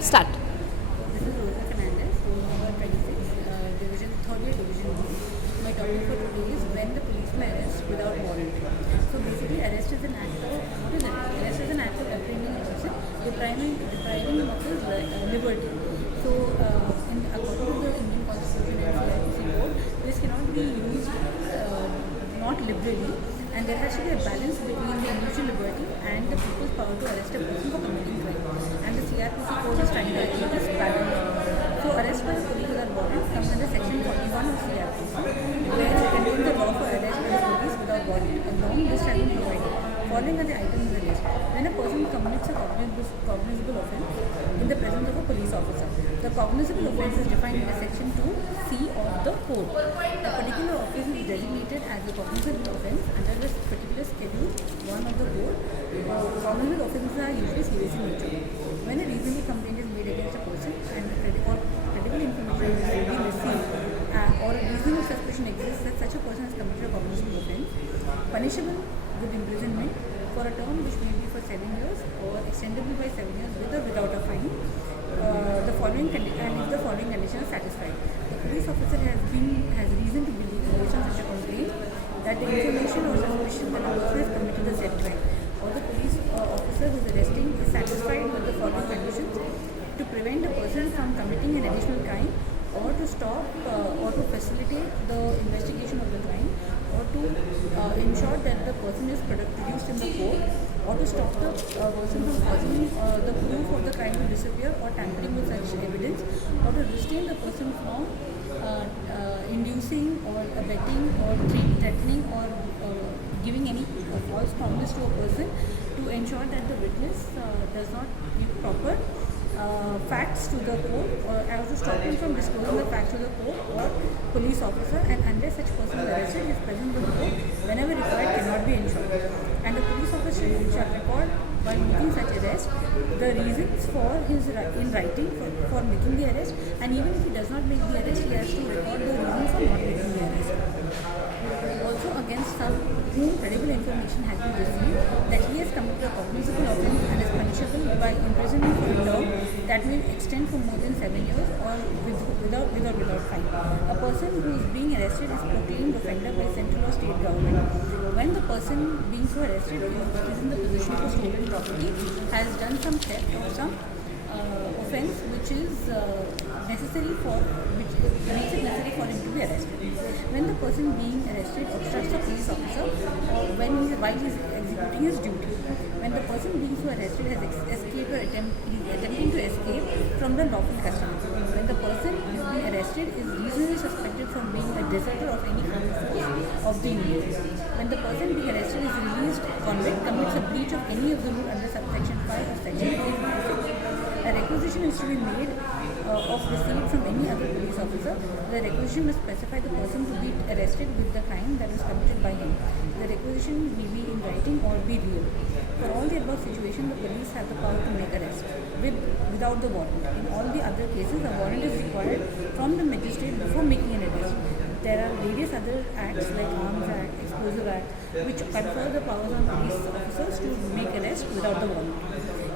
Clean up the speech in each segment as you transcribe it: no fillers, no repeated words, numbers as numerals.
Start. This is number 26, division, third year division B. My topic for today is when the police may arrest without warrant. So basically, arrest is an act of, what is it? Arrest is an act of apprehending a person, depriving him of his liberty. So, according to the Indian Constitution and CrPC code, this cannot be used not liberally, and there has to be a balance between the individual liberty and the people's power to arrest a person for committing crime. And the CrPC code is trying to achieve this balance. So arrest by the police without warrant comes under section 41 of CrPC, where it contains the law for arrest by the police without warrant. A long list has been provided. Following are the items in the list. When a person commits a cognizable offence in the presence of a police officer, the cognizable offence is defined in section 2C of the code. A particular offence is designated as a cognizable offence under this particular schedule 1 of the code. Cognizable offences are usually serious in nature. When a reasonable complaint is made against a person and credible information is being received or a reasonable suspicion exists that such a person has committed a cognizable offence, punishable with imprisonment for a term which may be for 7 years or extendable by 7 years with or without a fine, and if the following conditions are satisfied. The police officer has reason to believe based on such a complaint that the information or suspicion that a person has committed the said crime, or the police officer who is arresting is satisfied with the following conditions: to prevent a person from committing an additional crime, or to stop or to facilitate the investigation of the crime, or to ensure that the person is produced in the court, or to stop the person from causing the proof of the crime to disappear or tampering with such evidence, or to restrain the person from inducing or abetting or threatening or giving any false promise to a person to ensure that the witness does not give proper facts to the court, or to stop him from disclosing the facts to the court or police officer, and unless such person is arrested, his presence in the court whenever required cannot be ensured. And the police officer shall record while making such arrest the reasons for his in writing for making the arrest, and even if he does not make the arrest, he has to record the reasons for not making the arrest. Also, against some whom credible information has been received that he has committed a cognizable offence and is punishable by imprisonment for a term that may extend for more than 7 years or without fine. A person who is being arrested is proclaimed offender by central or state government. When the person being so arrested is in the position of stolen property, has done some theft or some offence which makes it necessary for him to be arrested. When the person being arrested obstructs a police officer while he is executing his duty, when the person being so arrested has escaped or attempting to escape from the lawful custody, when the person is being arrested is reasonably suspected from being a deserter of any armed force of the Union, when the person being arrested is released convict, commits a breach of any of the rule under subsection 5 or section 356. A requisition is to be made of receipt from any other police officer. The requisition must specify the person to be arrested with the crime that was committed by him. The requisition may be in writing or be real. For all the above situations, the police have the power to make arrest without the warrant. In all the other cases, a warrant is required from the magistrate before making an arrest. There are various other acts like Arms Act, Explosive Act, which confer the powers on police officers to make arrest without the warrant.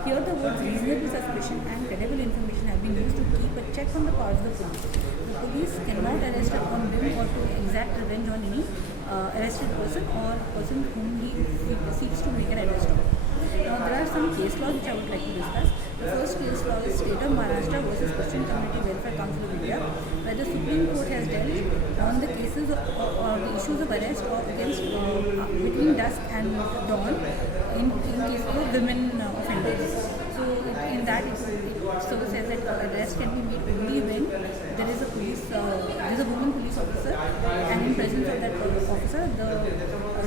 Here the words reasonable suspicion and credible information have been used to keep a check on the powers of the police. The police cannot arrest on whim or to exact revenge on any arrested person or person whom he seeks to make an arrest on. Now there are some case laws which I would like to discuss. The first case law is State of Maharashtra versus Christian Community Welfare Council of India, where the Supreme Court has dealt on the cases or the issues of arrest or against between dusk and dawn in cases of women offenders. So in that it says that arrest can be made only when there is a woman police officer, and in presence of that officer the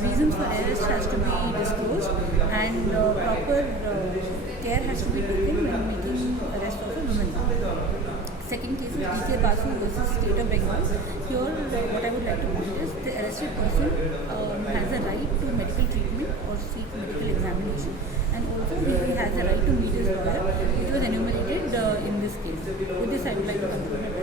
reasons for arrest has to be disclosed, and proper care has to be taken when making arrest of a woman. Second case is D.K. Basu versus State of Bengal. Here, what I would like to point is the arrested person has a right to medical treatment or seek medical examination, and also he has a right to meet his lawyer, which was enumerated in this case. With this, I would like to conclude.